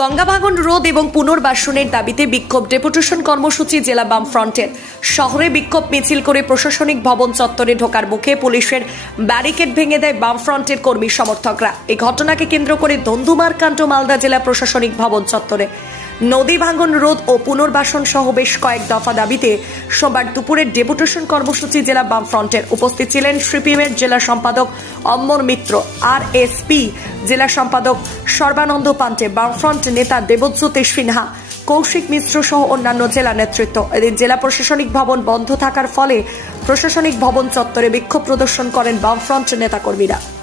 গঙ্গাভাগন রোধ এবং পুনর্বাসনের দাবিতে বিক্ষোভ ডেপুটেশন কর্মসূচি জেলা বামফ্রন্টের। শহরে বিক্ষোভ মিছিল করে প্রশাসনিক ভবন চত্বরে ঢোকার মুখে পুলিশের ব্যারিকেড ভেঙে দেয় বামফ্রন্টের কর্মী সমর্থকরা। এই ঘটনাকে কেন্দ্র করে ধন্দুমার কাণ্ড মালদা জেলা প্রশাসনিক ভবন চত্বরে। নদী ভাঙন রোধ ও পুনর্বাসন সহ বেশ কয়েক দফা দাবিতে সোমবার দুপুরে ডেপুটেশন কর্মসূচি জেলা বামফ্রন্টের উপস্থিত ছিলেন সিপিএমের জেলা সম্পাদক অম্মর মিত্র আর এসপি জেলা সম্পাদক সর্বানন্দ পান্টে, বামফ্রন্ট নেতা দেবজ্যোতি সিনহা, কৌশিক মিশ্র সহ অন্যান্য জেলা নেতৃত্ব। এদিন জেলা প্রশাসনিক ভবন বন্ধ থাকার ফলে প্রশাসনিক ভবন চত্বরে বিক্ষোভ প্রদর্শন করেন বামফ্রন্ট নেতাকর্মীরা।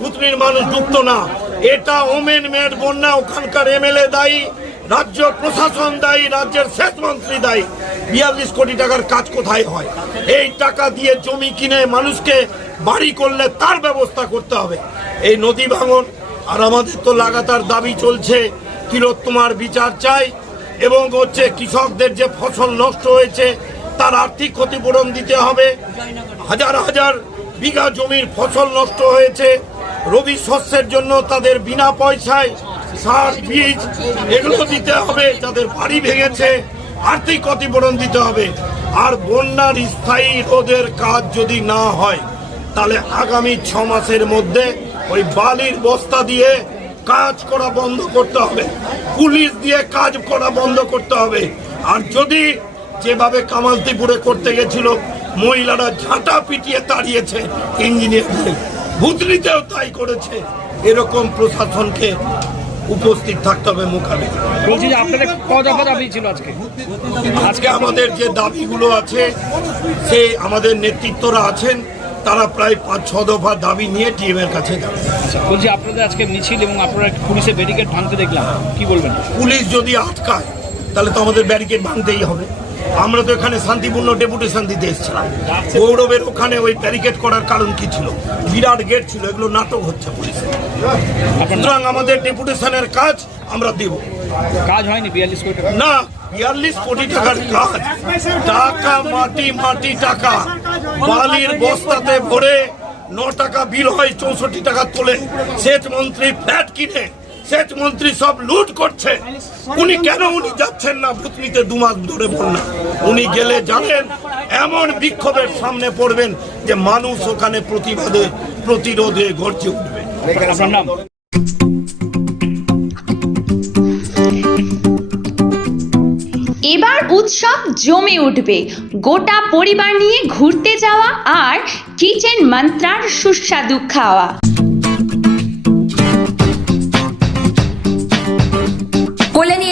ভুতনির মানুষ যুক্ত না। এটা ওমেন মেয়ের বন্যা, ওখানকার এমএলএ দায়ী, রাজ্য প্রশাসন দায়ী, রাজ্যের শেষ মন্ত্রী দায়ী। বিয়াল্লিশ কোটি টাকার কাজ কোথায় হয়? এই টাকা দিয়ে জমি কিনে মানুষকে বাড়ি করলে তার ব্যবস্থা করতে হবে। এই নদী ভাঙন, আর আমাদের তো লাগাতার দাবি চলছে, তিলোত্তমার বিচার চাই, এবং হচ্ছে কৃষকদের যে ফসল নষ্ট হয়েছে, তার আর্থিক ক্ষতিপূরণ দিতে হবে। হাজার হাজার বিঘা জমির ফসল নষ্ট হয়েছে রবি শস্যের জন্য তাদের বিনা পয়সায় সার, বীজ এগুলো দিতে হবে, যাদের বাড়ি ভেঙেছে, আর্থিক ক্ষতিপূরণ দিতে হবে। আর বন্যার স্থায়ী রোধের কাজ যদি না হয়, তাহলে আগামী ছ মাসের মধ্যে ওই বালির বস্তা দিয়ে কাজ করা বন্ধ করতে হবে। পুলিশ দিয়ে কাজ করা বন্ধ করতে হবে। আর যদি যেভাবে কামালতিপুরে করতে গেছিল, মহিলারা ঝাঁটা পিটিয়ে তাড়িয়েছে ইঞ্জিনিয়ারদের। ভুতনিতেও তাই করেছে। এরকম প্রশাসনকে উপস্থিত থাকতে হবে মোকাবিলা। বলছি যে আপনাদের ক দফা দাবি ছিল আজকে? আজকে আমাদের যে দাবিগুলো আছে সে আমাদের নেতৃত্বরা আছেন তারা প্রায় পাঁচ ছ দফা দাবি নিয়ে টিএম এর কাছে যাবে। বলছি আপনাদের আজকে মিছিল এবং আপনারা পুলিশের ব্যারিকেড ভাঙতে দেখলাম কি বলবেন? পুলিশ যদি আটকায় তাহলে তো আমাদের ব্যারিকেড ভাঙতেই হবে। আমরা তো এখানে শান্তিপূর্ণ ডেপুটেশন দিতে এসেছিলাম। গৌরবের ওখানে ওই ব্যারিকেড করার কারণ কি ছিল? বিরাট গেট ছিল এগুলো নাটক হচ্ছে পুলিশের সুতরাং আমাদের ডেপুটেশনের কাজ আমরা দেব। কাজ হয়নি বিয়াল্লিশ কোটি না বিয়াল্লিশ কোটি টাকার কাজ। টাকা মাটি মাটি টাকা। বালির বস্তাতে ভরে ন টাকা বিল হয় চৌষট্টি টাকা তোলে। সেচ মন্ত্রী ফ্ল্যাট কিনে সেচ মন্ত্রী সব লুট করছে। উনি কেন উনি যাচ্ছেন না? ভুতনিতে দু মাস ধরে বন্যা। উনি গেলে জানেন এমন বিক্ষোভের সামনে পড়বেন যে মানুষ ওখানে প্রতিবাদে প্রতিরোধে গর্জে উঠবে। এবার উৎসব জমে উঠবে। গোটা পরিবার নিয়ে ঘুরতে যাওয়া আর কিচেন মন্ত্রার সুস্বাদু খাওয়া।